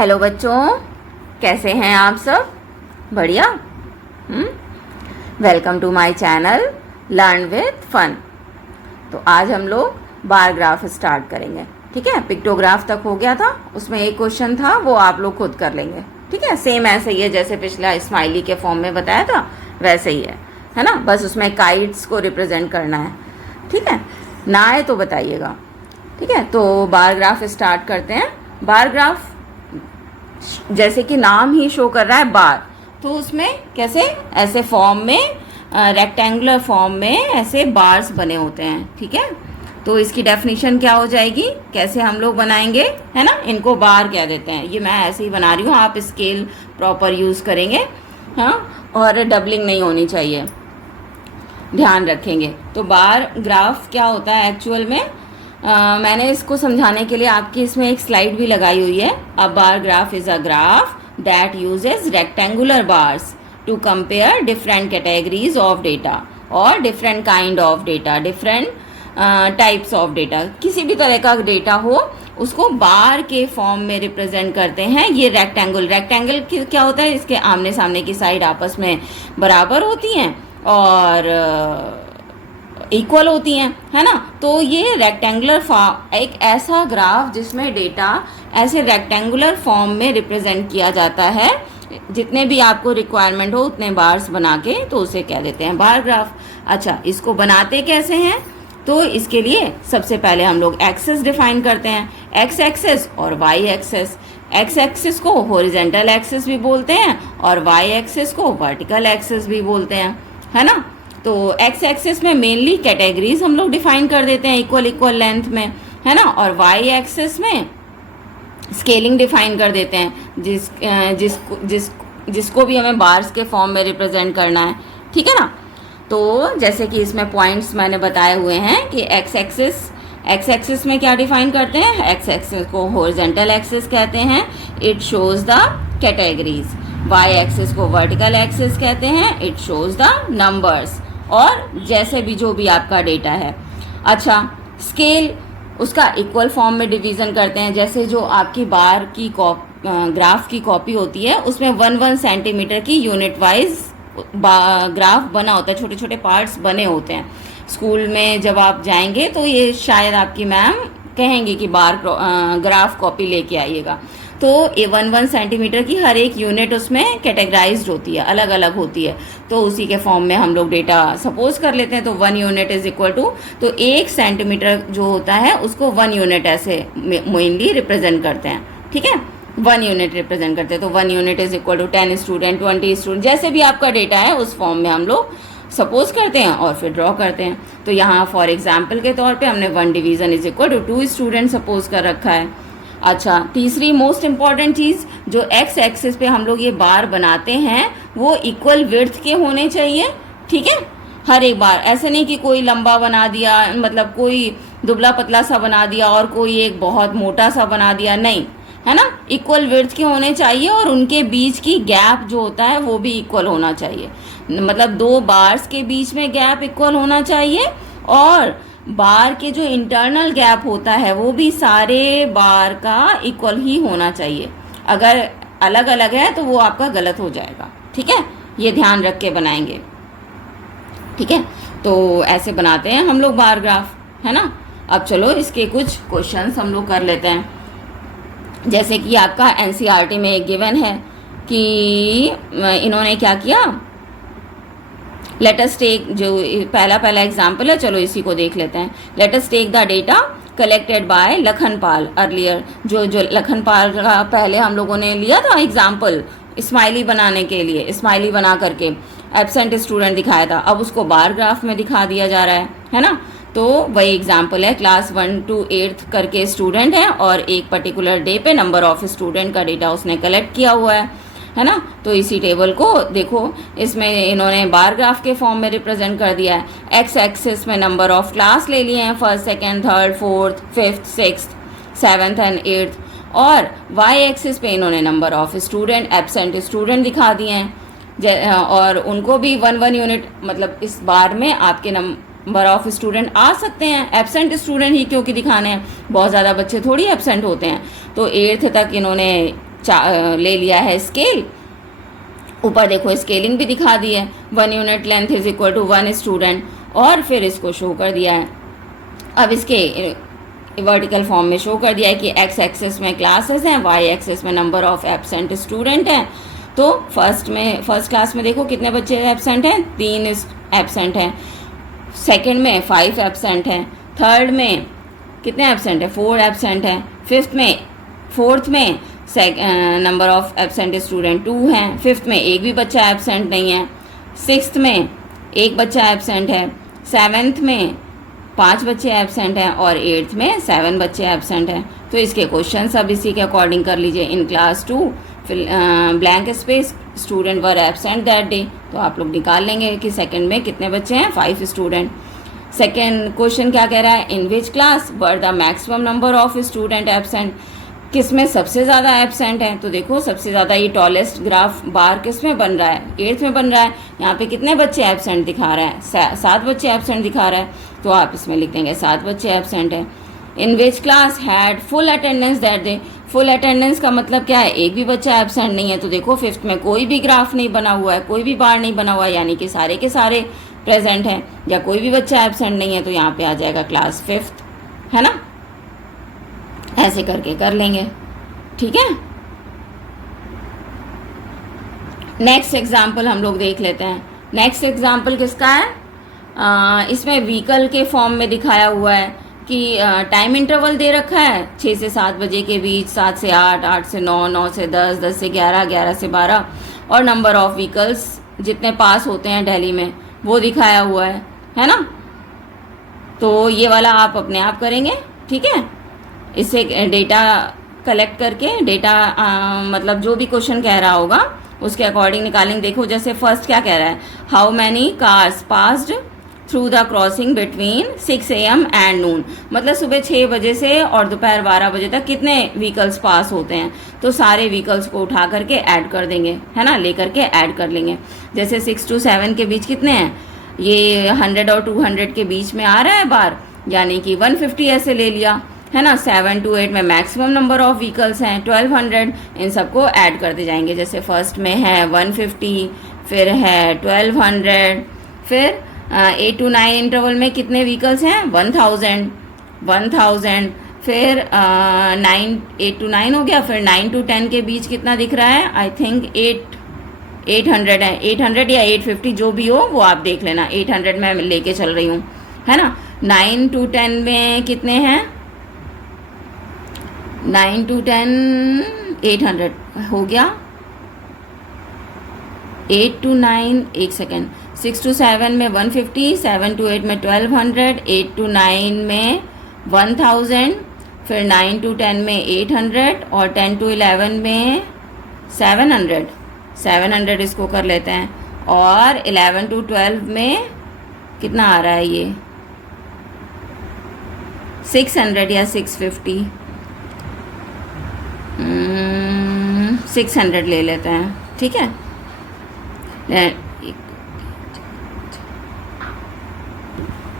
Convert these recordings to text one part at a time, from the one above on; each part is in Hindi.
हेलो बच्चों, कैसे हैं आप सब? बढ़िया। Welcome to my channel learn with fun. तो आज हम लोग बार ग्राफ स्टार्ट करेंगे। ठीक है, पिक्टोग्राफ तक हो गया था, उसमें एक क्वेश्चन था वो आप लोग खुद कर लेंगे। ठीक है, सेम ऐसे ही है जैसे पिछला स्माइली के फॉर्म में बताया था, वैसे ही है ना। बस उसमें काइट्स को रिप्रेजेंट करना है। ठीक है, ना आए तो बताइएगा। ठीक है, तो बार ग्राफ स्टार्ट करते हैं। बार ग्राफ जैसे कि नाम ही शो कर रहा है बार, तो उसमें कैसे ऐसे फॉर्म में रेक्टेंगुलर फॉर्म में ऐसे बार्स बने होते हैं। ठीक है, तो इसकी डेफिनेशन क्या हो जाएगी, कैसे हम लोग बनाएंगे, है ना। इनको बार कह देते हैं। ये मैं ऐसे ही बना रही हूँ, आप स्केल प्रॉपर यूज़ करेंगे, हाँ, और डबलिंग नहीं होनी चाहिए, ध्यान रखेंगे। तो बार ग्राफ क्या होता है एक्चुअल में, मैंने इसको समझाने के लिए आपकी इसमें एक स्लाइड भी लगाई हुई है। A bar graph is a graph that uses rectangular bars to compare different categories of data और different kind of data, different types of data. किसी भी तरह का डेटा हो उसको बार के फॉर्म में रिप्रेजेंट करते हैं। ये रेक्टेंगल क्या होता है, इसके आमने सामने की साइड आपस में बराबर होती हैं और इक्वल होती हैं, है ना। तो ये रेक्टेंगुलर फॉर्म एक ऐसा ग्राफ जिसमें डेटा ऐसे रेक्टेंगुलर फॉर्म में रिप्रेजेंट किया जाता है। जितने भी आपको रिक्वायरमेंट हो उतने बार्स बना के तो उसे कह देते हैं बार ग्राफ। अच्छा, इसको बनाते कैसे हैं, तो इसके लिए सबसे पहले हम लोग एक्सेस डिफाइन करते हैं, एक्स एक्सेस और वाई एक्सेस। एक्स एक्सेस को हॉरिजॉन्टल एक्सेस भी बोलते हैं और वाई एक्सेस को वर्टिकल एक्सेस भी बोलते हैं, है ना। तो एक्स एक्सेस में मेनली कैटेगरीज हम लोग डिफाइन कर देते हैं इक्वल लेंथ में, है ना। और वाई एक्सेस में स्केलिंग डिफाइन कर देते हैं, जिसको भी हमें बार्स के फॉर्म में रिप्रेजेंट करना है। ठीक है ना। तो जैसे कि इसमें पॉइंट्स मैंने बताए हुए हैं कि एक्स एक्सिस में क्या डिफाइन करते हैं, एक्स एक्सिस को हॉरिजॉन्टल एक्सिस कहते हैं, it shows the categories. Y axis को वर्टिकल एक्सिस कहते हैं, इट शोज द नंबर्स, और जैसे भी जो भी आपका डेटा है। अच्छा, स्केल उसका इक्वल फॉर्म में डिवीज़न करते हैं। जैसे जो आपकी बार की ग्राफ की कॉपी होती है उसमें 1 सेंटीमीटर की यूनिट वाइज ग्राफ बना होता है, छोटे छोटे पार्ट्स बने होते हैं। स्कूल में जब आप जाएंगे तो ये शायद आपकी मैम कहेंगे कि बार ग्राफ कॉपी लेके आइएगा। तो ये 1 सेंटीमीटर की हर एक यूनिट उसमें कैटेगराइज्ड होती है, अलग अलग होती है। तो उसी के फॉर्म में हम लोग डेटा सपोज कर लेते हैं। तो 1 यूनिट इज इक्वल टू, तो 1 सेंटीमीटर जो होता है उसको 1 यूनिट ऐसे मेनली रिप्रेजेंट करते हैं। ठीक है, 1 यूनिट रिप्रेजेंट करते हैं। तो 1 unit is equal to 10 student, 20 student, जैसे भी आपका डेटा है उस फॉर्म में हम लोग सपोज करते हैं और फिर ड्रॉ करते हैं। तो यहाँ फॉर एग्जाम्पल के तौर पे हमने 1 division is equal to 2 student suppose कर रखा है। अच्छा, तीसरी मोस्ट इम्पॉर्टेंट चीज़, जो एक्स एक्सिस पे हम लोग ये बार बनाते हैं वो इक्वल विड्थ के होने चाहिए। ठीक है, हर एक बार ऐसे नहीं कि कोई लंबा बना दिया, मतलब कोई दुबला पतला सा बना दिया और कोई एक बहुत मोटा सा बना दिया, नहीं, है ना। इक्वल विड्थ के होने चाहिए और उनके बीच की गैप जो होता है वो भी इक्वल होना चाहिए। मतलब 2 बार्स के बीच में गैप इक्वल होना चाहिए और बार के जो इंटरनल गैप होता है वो भी सारे बार का इक्वल ही होना चाहिए। अगर अलग अलग है तो वो आपका गलत हो जाएगा। ठीक है, ये ध्यान रख के बनाएंगे। ठीक है, तो ऐसे बनाते हैं हम लोग बार ग्राफ, है ना। अब चलो इसके कुछ क्वेश्चंस हम लोग कर लेते हैं। जैसे कि आपका एनसीईआरटी में एक गिवन है कि इन्होंने क्या किया, लेट अस टेक, जो पहला एग्जाम्पल है, चलो इसी को देख लेते हैं। Let us take the data collected by Lakhanpal earlier. जो लखनपाल का पहले हम लोगों ने लिया था एग्जाम्पल स्माइली बनाने के लिए, स्माइली बना करके एब्सेंट स्टूडेंट दिखाया था, अब उसको बार ग्राफ में दिखा दिया जा रहा है ना। तो वही एग्जाम्पल है, क्लास 1 to 8 करके स्टूडेंट है और एक पर्टिकुलर डे पे नंबर ऑफ स्टूडेंट का डेटा उसने कलेक्ट किया हुआ है ना। तो इसी टेबल को देखो, इसमें इन्होंने बार ग्राफ के फॉर्म में रिप्रेजेंट कर दिया है। एक्स एक्सिस में नंबर ऑफ क्लास ले लिए हैं, 1st, 2nd, 3rd, 4th, 5th, 6th, 7th and 8th, और वाई एक्सिस पे इन्होंने number of student, absent student दिखा दिए हैं और उनको भी 1 यूनिट, मतलब इस बार में आपके नंबर ऑफ स्टूडेंट आ सकते हैं, एब्सेंट स्टूडेंट ही क्योंकि दिखाने हैं, बहुत ज़्यादा बच्चे थोड़ी एब्सेंट होते हैं। तो 8th तक इन्होंने ले लिया है स्केल, ऊपर देखो स्केलिंग भी दिखा दी है, 1 unit length is equal to 1 student, और फिर इसको शो कर दिया है। अब इसके वर्टिकल फॉर्म में शो कर दिया है कि एक्स एक्सिस में क्लासेस हैं, वाई एक्सिस में नंबर ऑफ एब्सेंट स्टूडेंट हैं। तो फर्स्ट क्लास में देखो कितने बच्चे एब्सेंट हैं, 3 एब्सेंट हैं, सेकंड में 5 एब्सेंट हैं, थर्ड में कितने एब्सेंट हैं, 4 एब्सेंट हैं, फोर्थ में नंबर ऑफ एब्सेंट स्टूडेंट 2 हैं, फिफ्थ में एक भी बच्चा एब्सेंट नहीं है, सिक्स्थ में एक बच्चा एब्सेंट है, सेवन्थ में 5 बच्चे एब्सेंट हैं, और एट्थ में 7 बच्चे एब्सेंट हैं। तो इसके क्वेश्चन सब इसी के अकॉर्डिंग कर लीजिए। In class 2 blank space student were absent that day, तो आप लोग निकाल लेंगे कि सेकंड में कितने बच्चे हैं, 5 स्टूडेंट। सेकंड क्वेश्चन क्या कह रहा है, in which class were the maximum number of student absent, किस में सबसे ज़्यादा एब्सेंट है। तो देखो सबसे ज़्यादा ये टॉलेस्ट ग्राफ बार किस में बन रहा है, 8th में बन रहा है। यहाँ पे कितने बच्चे एब्सेंट दिखा रहा है, 7 बच्चे एब्सेंट दिखा रहा है, तो आप इसमें लिख देंगे 7 बच्चे एब्सेंट है। In which class had full attendance that day, full attendance का मतलब क्या है, एक भी बच्चा एब्सेंट नहीं है। तो देखो 5th में कोई भी ग्राफ नहीं बना हुआ है, कोई भी बार नहीं बना हुआ है, यानी कि सारे के सारे प्रेजेंट हैं, या कोई भी बच्चा एब्सेंट नहीं है, तो यहाँ पे आ जाएगा क्लास 5th, है ना। ऐसे करके कर लेंगे, ठीक है। नेक्स्ट एग्जाम्पल हम लोग देख लेते हैं। नेक्स्ट एग्जाम्पल किसका है, इसमें व्हीकल के फॉर्म में दिखाया हुआ है कि टाइम इंटरवल दे रखा है 6 से 7 बजे के बीच, 7 से 8, 8 से 9, 9 से 10, 10 से 11, 11 से 12, और नंबर ऑफ व्हीकल्स जितने पास होते हैं दिल्ली में वो दिखाया हुआ है ना। तो ये वाला आप अपने आप करेंगे, ठीक है। इससे डेटा कलेक्ट करके डेटा मतलब जो भी क्वेश्चन कह रहा होगा उसके अकॉर्डिंग निकालेंगे। देखो जैसे फर्स्ट क्या कह रहा है, how many cars passed through the crossing between 6 AM and noon, मतलब सुबह 6 बजे से और दोपहर 12 बजे तक कितने व्हीकल्स पास होते हैं। तो सारे व्हीकल्स को उठा करके ऐड कर देंगे, है ना, लेकर के ऐड कर लेंगे। जैसे 6 to 7 के बीच कितने हैं, ये 100 और 200 के बीच में आ रहा है बार, यानी कि 150 ऐसे ले लिया, है ना। 7 to 8 में मैक्सिमम नंबर ऑफ व्हीकल्स हैं 1200, इन सबको ऐड करते जाएंगे। जैसे फर्स्ट में है 150, फिर है 1200, फिर 8 to 9 इंटरवल में कितने व्हीकल्स हैं, 1000, फिर 8 to 9 हो गया, फिर 9 to 10 के बीच कितना दिख रहा है, आई थिंक 800 है, 800 या 850 जो भी हो वो आप देख लेना, 800 मैं लेके चल रही हूँ, है ना। 9 to 10 में कितने हैं, 9 to 10 800 हो गया, 8 to 9 एक सेकेंड, 6 to 7 में 150, 7 to 8 में 1200, 8 to 9 में 1000, फिर 9 to 10 में 800, और 10 to 11 में 700 इसको कर लेते हैं, और 11 to 12 में कितना आ रहा है ये 600 या 650, 600 ले लेते हैं, ठीक है।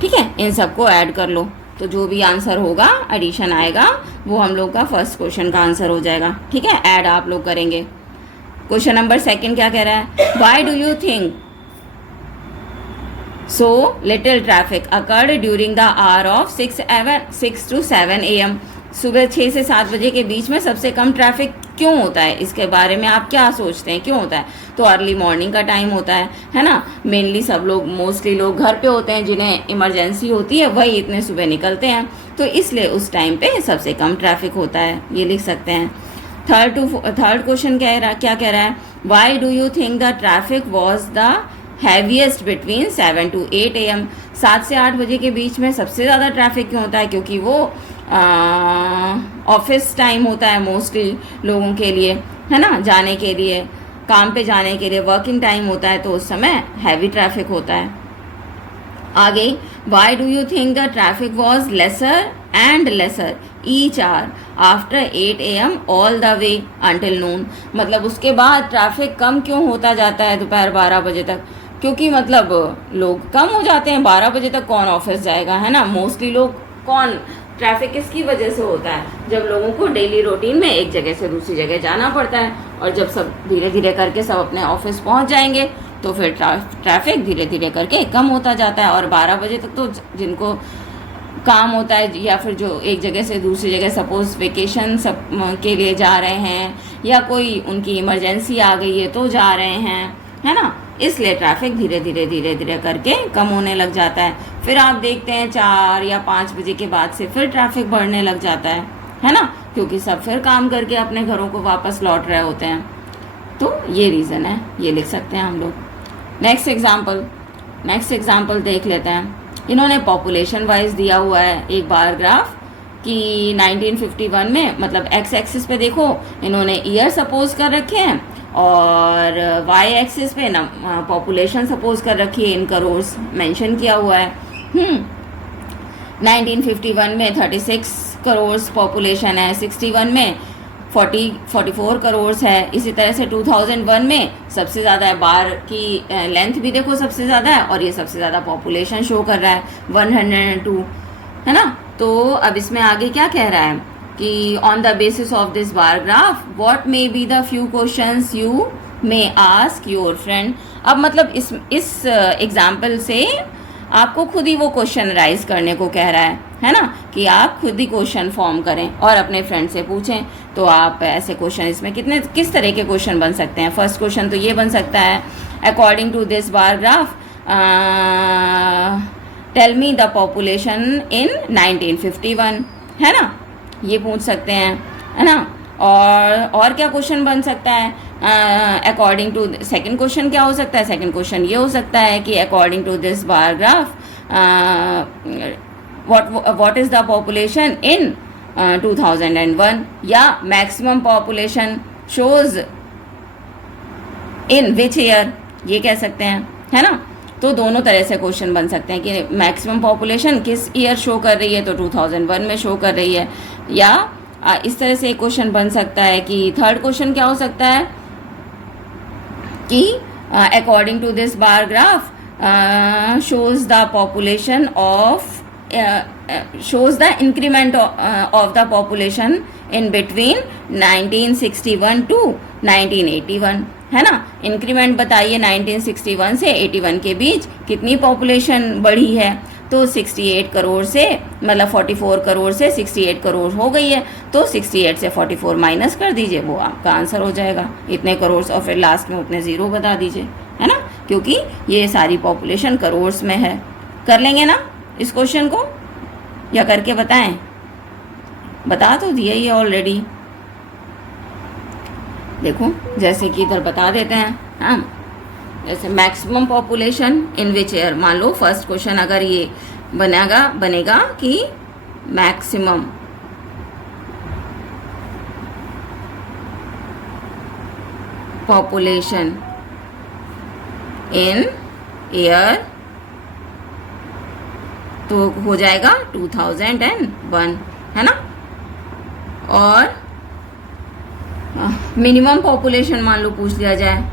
ठीक है, इन सबको ऐड कर लो, तो जो भी आंसर होगा एडिशन आएगा वो हम लोग का फर्स्ट क्वेश्चन का आंसर हो जाएगा, ठीक है। ऐड आप लोग करेंगे। क्वेश्चन नंबर 2 क्या कह रहा है, why do you think so little traffic occurred during the hour of 6 to 7 AM, सुबह 6 से 7 बजे के बीच में सबसे कम ट्रैफिक क्यों होता है, इसके बारे में आप क्या सोचते हैं, क्यों होता है। तो अर्ली मॉर्निंग का टाइम होता है ना। मेनली सब लोग, मोस्टली लोग घर पे होते हैं, जिन्हें इमरजेंसी होती है वही इतने सुबह निकलते हैं, तो इसलिए उस टाइम पे सबसे कम ट्रैफिक होता है, ये लिख सकते हैं। थर्ड क्वेश्चन क्या कह रहा है, Y do you think the traffic was the heaviest between 7 to 8 AM, 7 से 8 बजे के बीच में सबसे ज़्यादा ट्रैफिक क्यों होता है, क्योंकि वो ऑफिस टाइम होता है मोस्टली लोगों के लिए, है ना, जाने के लिए, काम पे जाने के लिए वर्किंग टाइम होता है, तो उस समय हैवी ट्रैफिक होता है। आगे, why do you think the traffic was lesser and lesser each hour after 8 AM all the way until noon, मतलब उसके बाद ट्रैफिक कम क्यों होता जाता है दोपहर 12 बजे तक, क्योंकि मतलब लोग कम हो जाते हैं, 12 बजे तक कौन ऑफिस जाएगा, है ना। मोस्टली लोग कौन ट्रैफिक किसकी वजह से होता है? जब लोगों को डेली रूटीन में एक जगह से दूसरी जगह जाना पड़ता है, और जब सब धीरे धीरे करके सब अपने ऑफिस पहुंच जाएंगे तो फिर ट्रैफिक धीरे धीरे करके कम होता जाता है, और 12 बजे तक तो जिनको काम होता है या फिर जो एक जगह से दूसरी जगह सपोज वेकेशन सब के लिए जा रहे हैं, या कोई उनकी इमरजेंसी आ गई है तो जा रहे हैं, है ना, इसलिए ट्रैफिक धीरे धीरे करके कम होने लग जाता है। फिर आप देखते हैं 4 या 5 बजे के बाद से फिर ट्रैफिक बढ़ने लग जाता है ना, क्योंकि सब फिर काम करके अपने घरों को वापस लौट रहे होते हैं। तो ये रीज़न है, ये लिख सकते हैं हम लोग। नेक्स्ट एग्जाम्पल देख लेते हैं। इन्होंने पॉपुलेशन वाइज दिया हुआ है एक बार ग्राफ कि 1951 में, मतलब एक्स एक्सिस पे देखो इन्होंने ईयर सपोज कर रखे हैं, और वाई एक्सिस पे ना पॉपुलेशन सपोज कर रखी है, इन करोर्स मेंशन किया हुआ है। 1951 में 36 करोर्स पॉपुलेशन है, 61 में 44 करोर्स है। इसी तरह से 2001 में सबसे ज़्यादा है, बार की लेंथ भी देखो सबसे ज़्यादा है, और ये सबसे ज़्यादा पॉपुलेशन शो कर रहा है 102, है ना। तो अब इसमें आगे क्या कह रहा है कि on the basis of this bar graph what may be the few questions you may ask your friend. अब मतलब इस एग्जाम्पल से आपको खुद ही वो क्वेश्चन राइज करने को कह रहा है ना, कि आप खुद ही क्वेश्चन फॉर्म करें और अपने फ्रेंड से पूछें। तो आप ऐसे क्वेश्चन इसमें किस तरह के क्वेश्चन बन सकते हैं? फर्स्ट क्वेश्चन तो ये बन सकता है, according to this bar graph tell me the population in 1951, है ना, ये पूछ सकते हैं, है ना। और क्या क्वेश्चन बन सकता है? अकॉर्डिंग टू सेकंड क्वेश्चन क्या हो सकता है? सेकंड क्वेश्चन ये हो सकता है कि according to this bar graph what is the population in 2001, या maximum population shows in which year, ये कह सकते हैं, है ना। तो दोनों तरह से क्वेश्चन बन सकते हैं कि मैक्सिमम पॉपुलेशन किस ईयर शो कर रही है, तो 2001 में शो कर रही है। या इस तरह से एक क्वेश्चन बन सकता है कि थर्ड क्वेश्चन क्या हो सकता है कि according to this bar graph shows the population of shows the increment of the population in between 1961 to 1981, है ना। इंक्रीमेंट बताइए 1961 से 81 के बीच कितनी पॉपुलेशन बढ़ी है। तो 68 करोड़ से, मतलब 44 करोड़ से 68 करोड़ हो गई है, तो 68 से 44 माइनस कर दीजिए, वो आपका आंसर हो जाएगा, इतने करोड़, और फिर लास्ट में उतने ज़ीरो बता दीजिए, है ना, क्योंकि ये सारी पॉपुलेशन करोड़्स में है। कर लेंगे ना इस क्वेश्चन को, या करके बताएं? बता तो दिया ही ऑलरेडी, देखो जैसे कि इधर बता देते हैं। हाँ, जैसे maximum population in which year, मान लो फर्स्ट क्वेश्चन अगर ये बनेगा कि मैक्सिमम पॉपुलेशन इन ईयर, तो हो जाएगा 2001, है ना। और मिनिमम पॉपुलेशन मान लो पूछ लिया जाए,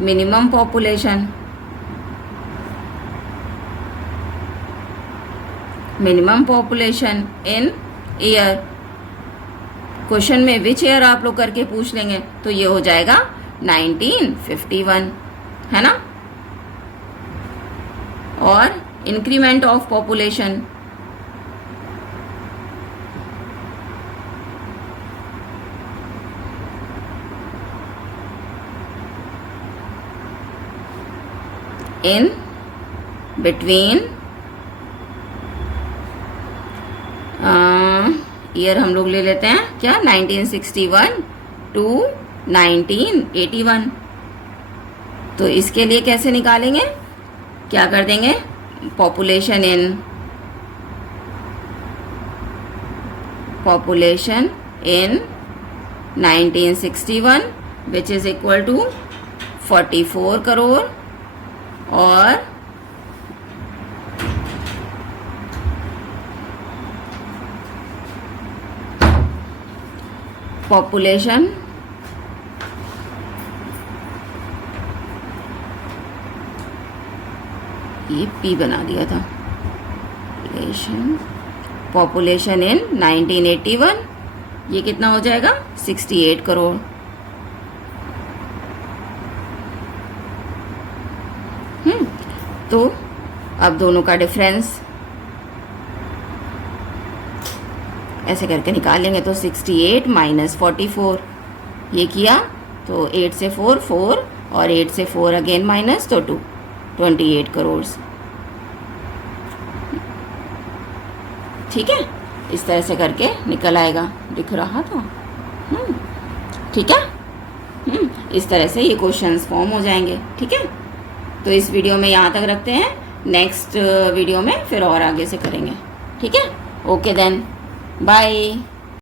minimum population in year, question में विच ईयर आप लोग करके पूछ लेंगे, तो ये हो जाएगा 1951, है ना। और increment of population in between, year हम लोग ले लेते हैं क्या, 1961 टू 1981। तो इसके लिए कैसे निकालेंगे, क्या कर देंगे, population in 1961 which is equal to 44 crore, और पॉपुलेशन ये पी बना दिया था, पॉपुलेशन पॉपुलेशन इन 1981, ये कितना हो जाएगा 68 करोड़। तो अब दोनों का डिफरेंस ऐसे करके निकालेंगे तो 68 माइनस 44, ये किया तो 8 से 4 4 और 8 से 4 अगेन माइनस तो 2, 28 करोड़। ठीक है, इस तरह से करके निकल आएगा, दिख रहा था। ठीक है, इस तरह से ये क्वेश्चंस फॉर्म हो जाएंगे। ठीक है, तो इस वीडियो में यहाँ तक रखते हैं, नेक्स्ट वीडियो में फिर और आगे से करेंगे। ठीक है, ओके देन, बाय।